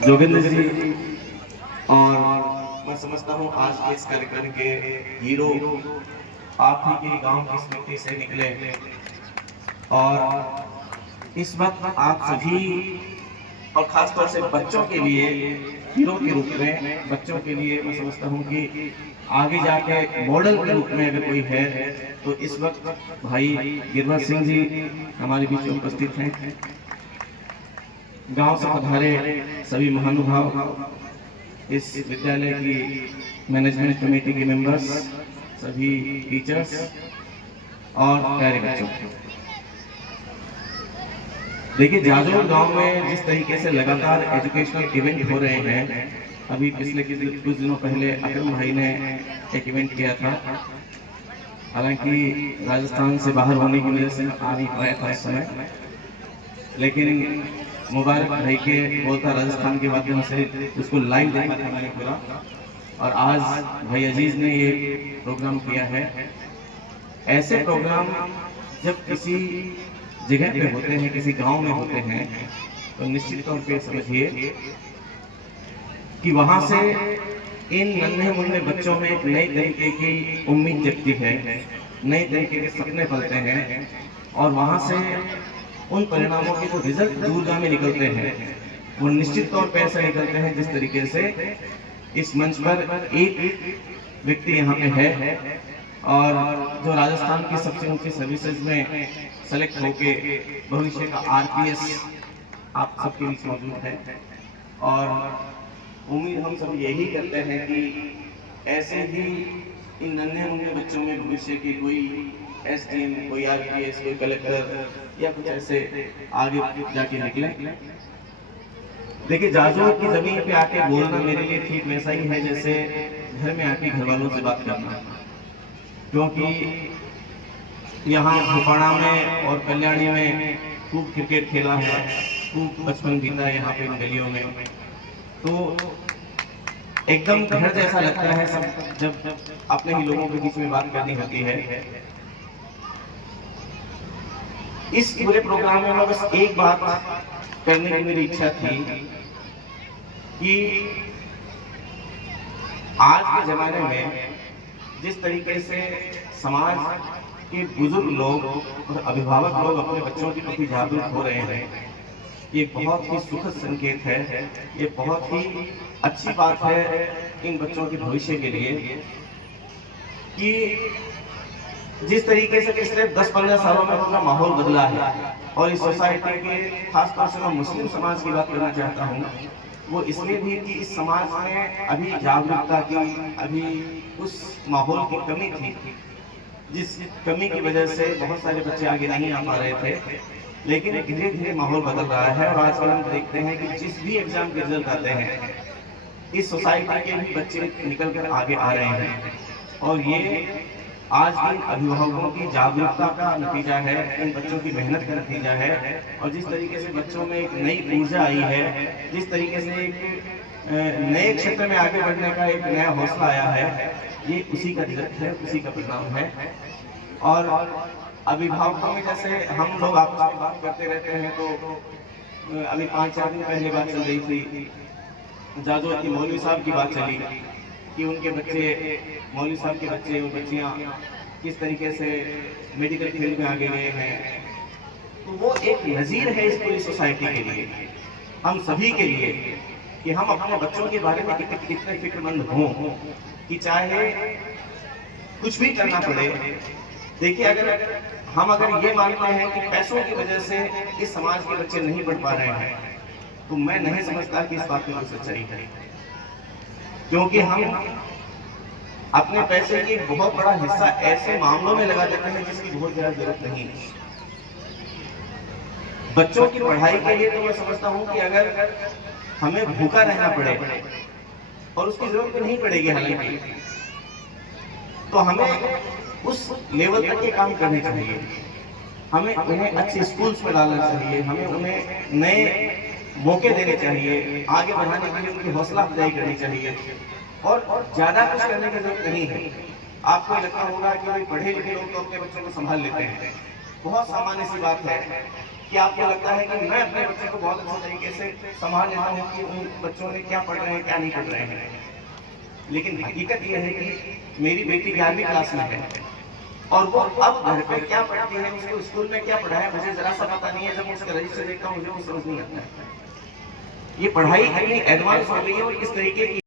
जोगिंद्र जी, और मैं समझता हूँ आज के इस कार्यक्रम के हीरो आप ही के गांव की स्मृति से निकले। और इस वक्त आप सभी और खासतौर से बच्चों के लिए हीरो के रूप में, बच्चों के लिए मैं समझता हूँ कि आगे जाके मॉडल के रूप में अगर कोई है तो इस वक्त भाई गिरवर सिंह जी हमारे बीच में उपस्थित हैं। गांव से पधारे सभी महानुभाव, इस विद्यालय की मैनेजमेंट कमेटी के मेंबर्स, सभी टीचर्स और प्यारे बच्चों, देखिए जाजोर गांव में जिस तरीके से लगातार एजुकेशनल इवेंट हो रहे हैं, अभी पिछले कुछ दिनों पहले अकरम भाई ने एक इवेंट किया था। हालांकि राजस्थान से बाहर होने की वजह से आ नहीं पाया था उस समय, लेकिन मुबारक भाई के बोलता राजस्थान के माध्यम से उसको लाइव देखा था मैंने पूरा। और आज भाई अजीज ने ये प्रोग्राम किया है। ऐसे प्रोग्राम जब किसी जगह पे होते हैं, किसी गांव में होते हैं, तो निश्चित तौर पे समझिए कि वहां से इन नन्हे मुन्ने बच्चों में एक नई तरीके की उम्मीद जगती है, नए तरीके के सपने पलते हैं, और वहां से उन परिणामों के जो रिजल्ट दूरगामी निकलते हैं वो निश्चित तौर पर ऐसे निकलते हैं जिस तरीके से इस मंच पर एक व्यक्ति यहाँ पे है और जो राजस्थान की सबसे ऊंची सर्विसेज में सेलेक्ट होके भविष्य का आरपीएस आप सबके बीच मौजूद है। और उम्मीद हम सब यही करते हैं कि ऐसे ही इन नन्हे मुन्ने बच्चों में भविष्य की कोई एसडीएम, कोई आरपीएस, कोई कलेक्टर या कुछ ऐसे आगे जाके निकले। देखिए जाजोर की जमीन पे आके बोलना मेरे लिए ठीक वैसा ही है जैसे घर में आके घर वालों से बात करना, क्योंकि यहाँ भोपाड़ा में और कल्याणी में खूब क्रिकेट खेला है, खूब बचपन बीता है यहाँ पे इन गलियों में, तो एकदम घर जैसा लगता है सब जब अपने ही लोगों के बीच में बात करनी होती है। इस पूरे प्रोग्राम में बस एक बात करने की मेरी इच्छा थी कि आज के जमाने में जिस तरीके से समाज के बुजुर्ग लोग और अभिभावक लोग अपने बच्चों के प्रति जागरूक हो रहे हैं, ये बहुत ही सुखद संकेत है, ये बहुत ही अच्छी बात है इन बच्चों के भविष्य के लिए कि जिस तरीके से पिछले 10-15 सालों में पूरा माहौल बदला है। और इस सोसाइटी के खासतौर से मैं मुस्लिम समाज की बात करना चाहता हूँ, वो इसलिए भी कि इस समाज में अभी जागरूकता की, अभी उस माहौल की कमी थी, जिस कमी की वजह से बहुत सारे बच्चे आगे नहीं आ पा रहे थे। लेकिन धीरे धीरे माहौल बदल रहा है और आजकल हम देखते हैं कि जिस भी एग्जाम के रिजल्ट आते हैं इस सोसाइटी के भी बच्चे निकल कर आगे आ रहे हैं। और ये आज इन अभिभावकों की जागरूकता का नतीजा है, इन बच्चों की मेहनत का नतीजा है। और जिस तरीके से बच्चों में एक नई ऊर्जा आई है, जिस तरीके से एक नए क्षेत्र में आगे बढ़ने का एक नया हौसला आया है, ये उसी का रिजल्ट है, उसी का परिणाम है। और अभिभावकों में जैसे हम लोग आपस में बात करते रहते हैं, तो अभी 5-4 दिन पहले बात चल रही थी, जाजोर की मौलवी साहब की बात चली कि उनके बच्चे, मौलवी साहब के बच्चे और बच्चियां किस तरीके से मेडिकल फील्ड में आगे गए हैं। तो वो एक नज़ीर है इस पूरी सोसाइटी के लिए, हम सभी के लिए, कि हम अपने बच्चों के बारे में कितने फिक्रमंद हों कि चाहे कुछ भी करना पड़े। देखिए अगर ये मानते हैं कि पैसों की वजह से इस समाज के बच्चे नहीं पढ़ पा रहे हैं, तो मैं नहीं समझता कि इस बात में कोई सच्चाई है, क्योंकि हम अपने पैसे की बहुत बड़ा हिस्सा ऐसे मामलों में लगा देते हैं जिसकी बहुत ज्यादा जरूरत नहीं। बच्चों की पढ़ाई के लिए तो मैं समझता हूँ कि अगर हमें भूखा रहना पड़े, और उसकी जरूरत तो नहीं पड़ेगी हालांकि, तो हमें उस लेवल तक के काम करने चाहिए, हमें उन्हें अच्छे स्कूल्स में डालना चाहिए, हमें उन्हें नए मौके देने चाहिए, आगे बढ़ाने के लिए उनकी हौसला अफजाई करनी चाहिए। और ज्यादा कुछ करने की जरूरत नहीं है। आपको लगता होगा कि भाई पढ़े लिखे लोग तो अपने बच्चों को संभाल लेते हैं, बहुत सामान्य सी बात है। कि आपको लगता है कि मैं अपने बच्चे को बहुत अच्छे तरीके से संभाल लेता हूँ कि उन बच्चों ने क्या पढ़ रहे हैं क्या नहीं पढ़ रहे हैं। लेकिन हकीकत यह है कि मेरी बेटी 11वीं क्लास में है और वो अब घर पे क्या पढ़ती है, उसको स्कूल में क्या पढ़ाया मुझे जरा सा पता नहीं है। जब मैं उसका रजिस्टर देखता हूँ मुझे वो समझ नहीं आता है। ये पढ़ाई इतनी एडवांस हो गई है और इस तरीके की